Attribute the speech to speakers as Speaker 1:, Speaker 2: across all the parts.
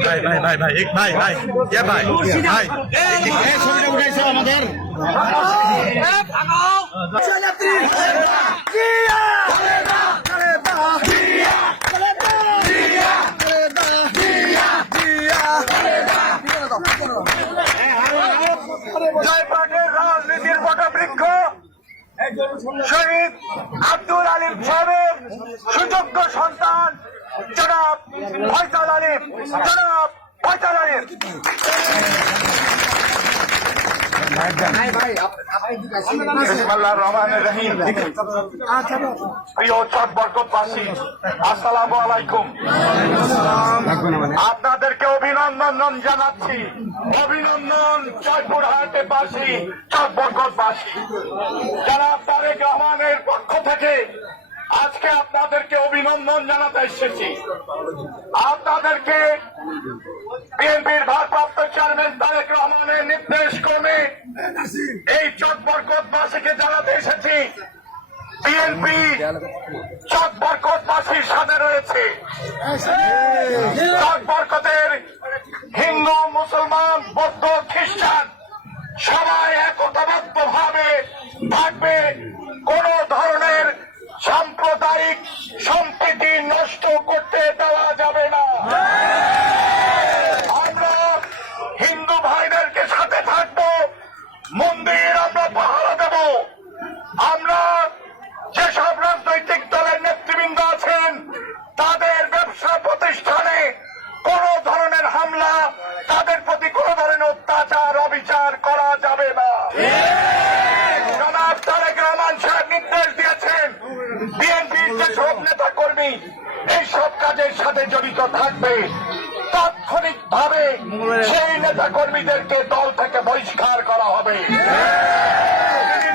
Speaker 1: ভাই ভাই ভাই ভাই এক ভাই ভাই ইয়া ভাই ভাই
Speaker 2: এই ছবিটা উঠাইছে আমাদের
Speaker 3: শহীদ আব্দুল আলীম সাহেবের সুযোগ্য সন্তান জনাব ফয়সাল আলীম, জনাব ফয়সাল আলীম। আপনাদেরকে অভিনন্দন জানাচ্ছি। অভিনন্দন জয়পুরহাটে বাসী চট বরকতবাসী যারা তারেক রহমানের পক্ষ থেকে আজকে আপনাদেরকে অভিনন্দন জানাতে এসেছি। আপনাদেরকে বিএনপির ভারপ্রাপ্ত চেয়ারম্যান তারেক রহমানের নির্দেশ ক্রমে এই চোট বরকতবাসীকে জানাতে এসেছি। বিএনপি চট বরকতবাসীর সাথে রয়েছে চট বরকতের হিন্দু মুসলমান বৌদ্ধ খ্রিস্টান সবাই একতাবদ্ধ ভাবে থাকবে কোন ধরনের সাম্প্রদায়িক সম্প্রীতি নষ্ট করতে দেওয়া যাবে না আমরা হিন্দু ভাইদেরকে সাথে থাকব মন্দির আমরা পাহারা দেব আমরা যেসব রাজনৈতিক দলের নেতৃবৃন্দ আছেন তাদের ব্যবসা প্রতিষ্ঠানে কোন ধরনের হামলা তাদের প্রতি কোন ধরনের অত্যাচার অবিচার করা যাবে না জনাব তারেক রহমান সাহেব নির্দেশ দিয়েছেন যেসব নেতা কর্মী এই সব কাজের সাথে জড়িত থাকবে। তাৎক্ষণিক ভাবে সেই নেতা কর্মীদেরকে দল থেকে বহিষ্কার করা হবে।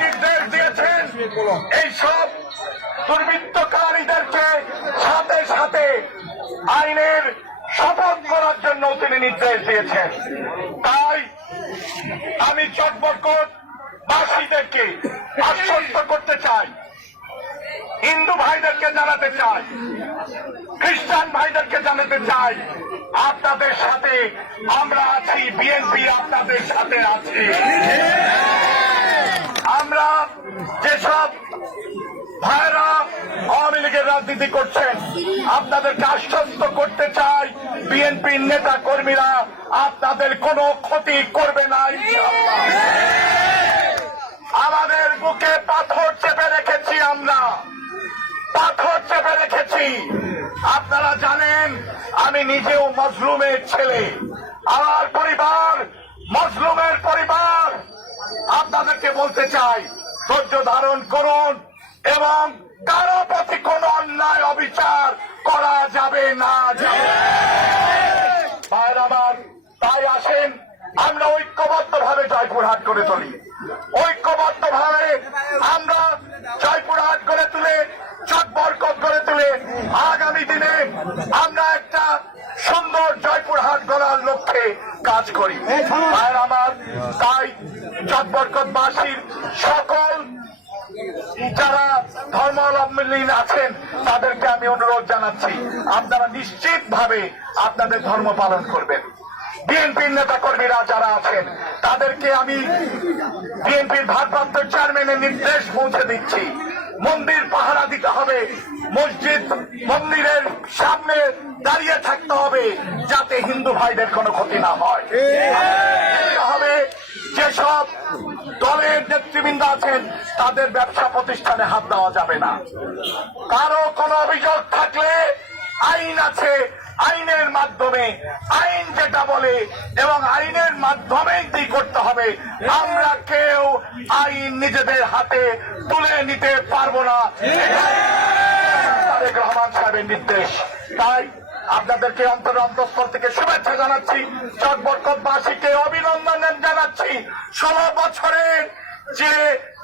Speaker 3: নির্দেশ দিয়েছেন এইসব দুর্বৃত্তকারীদেরকে সাথে সাথে আইনের শপথ করার জন্য তিনি নির্দেশ দিয়েছেন। তাই আমি চটবরকট বাসীদেরকে আশ্বস্ত করতে চাই। হিন্দু ভাইদেরকে জানাতে চাই, খ্রিস্টান ভাইদেরকে জানাতে চাই, আপনাদের সাথে আমরা আছি, বিএনপি আপনাদের সাথে আছি। আমরা যেসব ভাইরা আওয়ামী লীগের রাজনীতি করছেন আপনাদেরকে আশ্বস্ত করতে চাই বিএনপির নেতা কর্মীরা, আপনাদের কোনো ক্ষতি করবে না আমাদের বুকে পাথর চেপে রেখেছি আমরা। পাথর চেপে রেখেছি। আপনারা জানেন, আমি নিজেও মজলুমের ছেলে। আমার পরিবার মজলুমের পরিবার। আপনাদেরকে বলতে চাই, ধৈর্য ধারণ করুন এবং কারও প্রতি কোন অন্যায়, অবিচার করা যাবে না। তাই আসেন, আমরা ঐক্যবদ্ধ ভাবে জয়পুরহাট করে তুলি ঐক্যবদ্ধ ভাবে আমরা জয়পুরহাট করে তুলে চট বরকত করে তুলে আগামী দিনে আমরা একটা সুন্দর জয়পুরহাট গড়ার লক্ষ্যে ভাইয়ের আমার তাই চট বরকতবাসীর সকল যারা ধর্মাবলম্বী আছেন, তাদেরকে আমি অনুরোধ জানাচ্ছি, আপনারা নিশ্চিত ভাবে আপনাদের ধর্ম পালন করবেন। বিএনপির নেতা কর্মীরা যারা আছেন, তাদেরকে আমি বিএনপির ভারপ্রাপ্ত চেয়ারম্যানের নির্দেশ পৌঁছে দিচ্ছি। মন্দির পাহারা দিতে হবে। মসজিদ মন্দিরের সামনে দাঁড়িয়ে থাকতে হবে যাতে হিন্দু ভাইদের কোনো ক্ষতি না হয়। হবে যেসব দলের নেতৃবৃন্দ আছেন তাদের ব্যবসা প্রতিষ্ঠানে হাত দেওয়া যাবে না। কারও কোনো অভিযোগ থাকলে আইন আছে আইনের মাধ্যমে, আইন যেটা বলে, এবং আইনের মাধ্যমেই কি করতে হবে, আমরা কেউ আইন নিজেদের হাতে তুলে নিতে পারব না। রহমান সাহেবের নির্দেশ। তাই আপনাদেরকে অন্তর অন্তঃস্থল থেকে শুভেচ্ছা জানাচ্ছি চটবরকতবাসীকে অভিনন্দন জানাচ্ছি। ষোলো বছরের যে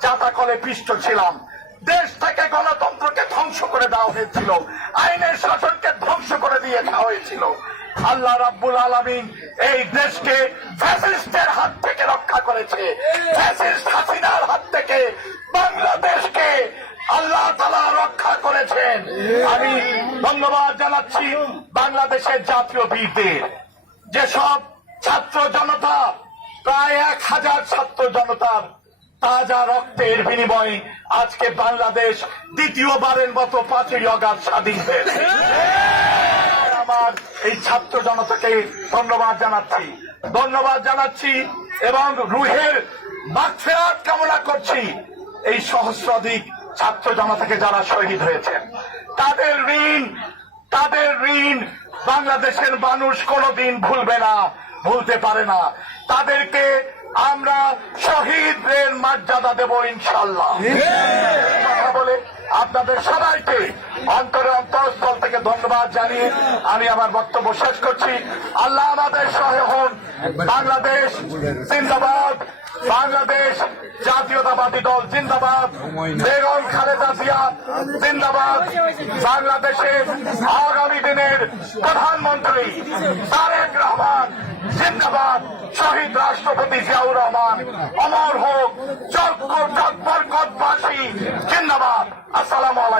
Speaker 3: জাতাকলে পিষ্ট ছিলাম দেশ থেকে গণতন্ত্রকে ধ্বংস করে দেওয়া হয়েছিল। আইনের শাসনকে ধ্বংস করে দিয়ে দেওয়া হয়েছিল। আল্লাহ রাব্বুল আলামিন এই দেশকে ফ্যাসিস্টের হাত থেকে রক্ষা করেছে। ফ্যাসিস্ট হাসিনার হাত থেকে বাংলাদেশকে আল্লাহ তালা রক্ষা করেছেন। আমি ধন্যবাদ জানাচ্ছি বাংলাদেশের জাতীয় বীরদের যেসব ছাত্র জনতা, প্রায় এক হাজার ছাত্র জনতার তাজা রক্তের বিনিময়ে আজকে বাংলাদেশ দ্বিতীয়বারের মতো পাঁচই অগাস্ট স্বাধীন হয়েছে। আমার এই ছাত্র জনতাকে ধন্যবাদ জানাচ্ছি। ধন্যবাদ জানাচ্ছি এবং রুহের মাগফিরাত কামনা করছি এই সহস্রাধিক ছাত্র জনতাকে যারা শহীদ হয়েছেন তাদের ঋণ তাদের ঋণ বাংলাদেশের মানুষ কোনোদিন ভুলবে না। ভুলতে পারে না। তাদেরকে আমরা শহীদদের মর্যাদা দেব ইনশাল্লাহ কথা বলে আপনাদের সবাইকে অন্তরে অন্তরস্থল থেকে ধন্যবাদ জানিয়ে আমি আমার বক্তব্য শেষ করছি। আল্লাহ আমাদের সহায় হন। বাংলাদেশ জিন্দাবাদ। বাংলাদেশ জাতীয়তাবাদী দল জিন্দাবাদ। বেগম খালেদা জিয়া জিন্দাবাদ। বাংলাদেশের আগামী দিনের প্রধানমন্ত্রী তারেক রহমান। জিন্দাবাদ। শহীদ রাষ্ট্রপতি জিয়াউর রহমান অমর হোক চক্র চক্বরকতবাসী জিন্দাবাদ। আসসালাম আলাইকুম।